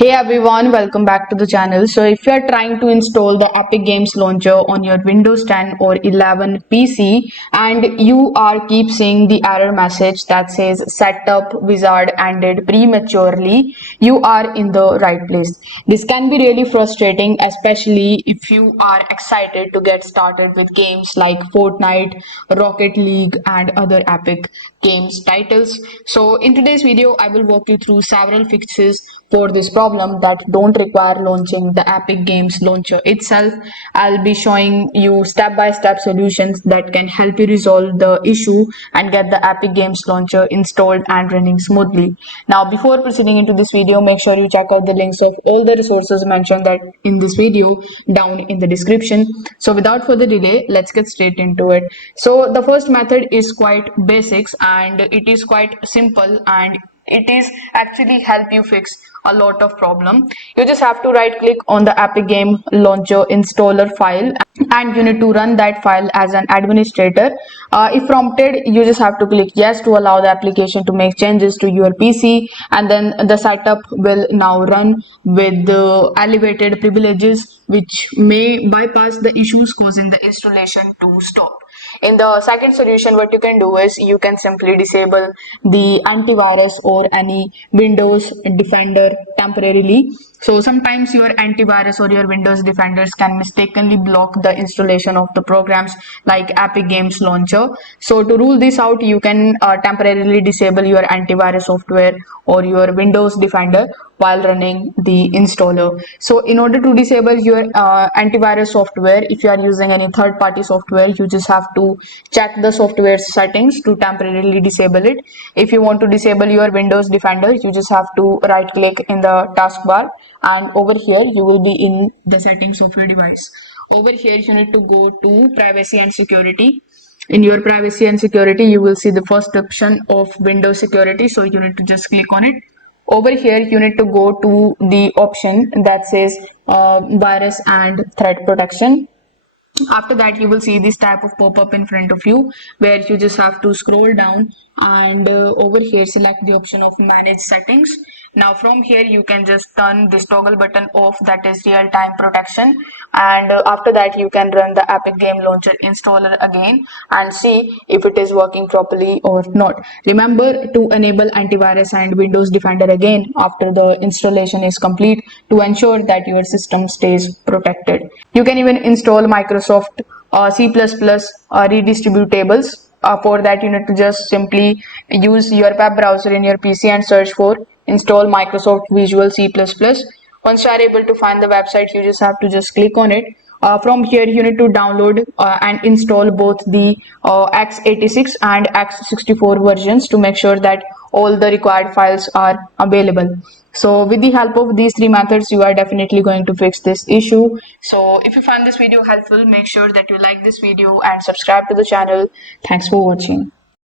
Hey everyone, welcome back to the channel. So if you are trying to install the Epic Games Launcher on your Windows 10 or 11 PC and you are keep seeing the error message that says setup wizard ended prematurely, you are in the right place. This can be really frustrating, especially if you are excited to get started with games like Fortnite, Rocket League and other Epic Games titles. So in today's video, I will walk you through several fixes for this problem that don't require launching the Epic Games Launcher itself. I'll be showing you step-by-step solutions that can help you resolve the issue and get the Epic Games Launcher installed and running smoothly. Now, before proceeding into this video, make sure you check out the links of all the resources mentioned that in this video down in the description. So without further delay, let's get straight into it. So the first method is quite basics and it is quite simple and it is actually help you fix a lot of problem. You just have to right click on the Epic Game Launcher installer file and you need to run that file as an administrator. If prompted, you just have to click yes to allow the application to make changes to your PC, and then the setup will now run with the elevated privileges which may bypass the issues causing the installation to stop. In the second solution, what you can do is you can simply disable the antivirus or any Windows Defender temporarily. So sometimes your antivirus or your Windows Defenders can mistakenly block the installation of the programs like Epic Games Launcher. So to rule this out, you can temporarily disable your antivirus software or your Windows Defender while running the installer. So in order to disable your antivirus software, if you are using any third-party software, you just have to check the software settings to temporarily disable it. If you want to disable your Windows Defender, you just have to right click in the taskbar, and over here you will be in the settings of your device. Over here you need to go to privacy and security. In your privacy and security, you will see the first option of Windows security, so you need to just click on it. Over here you need to go to the option that says virus and threat protection. After that, you will see this type of pop-up in front of you where you just have to scroll down and over here select the option of manage settings. Now from here you can just turn this toggle button off, that is real-time protection, and after that you can run the Epic Game Launcher installer again and see if it is working properly or not. Remember to enable antivirus and Windows Defender again after the installation is complete to ensure that your system stays protected. You can even install Microsoft C++ redistributables. For that, you need to just simply use your web browser in your PC and search for install Microsoft Visual C++. Once you are able to find the website, you just have to just click on it. From here, you need to download and install both the x86 and x64 versions to make sure that all the required files are available. So with the help of these three methods, you are definitely going to fix this issue. So if you find this video helpful, make sure that you like this video and subscribe to the channel. Thanks for watching.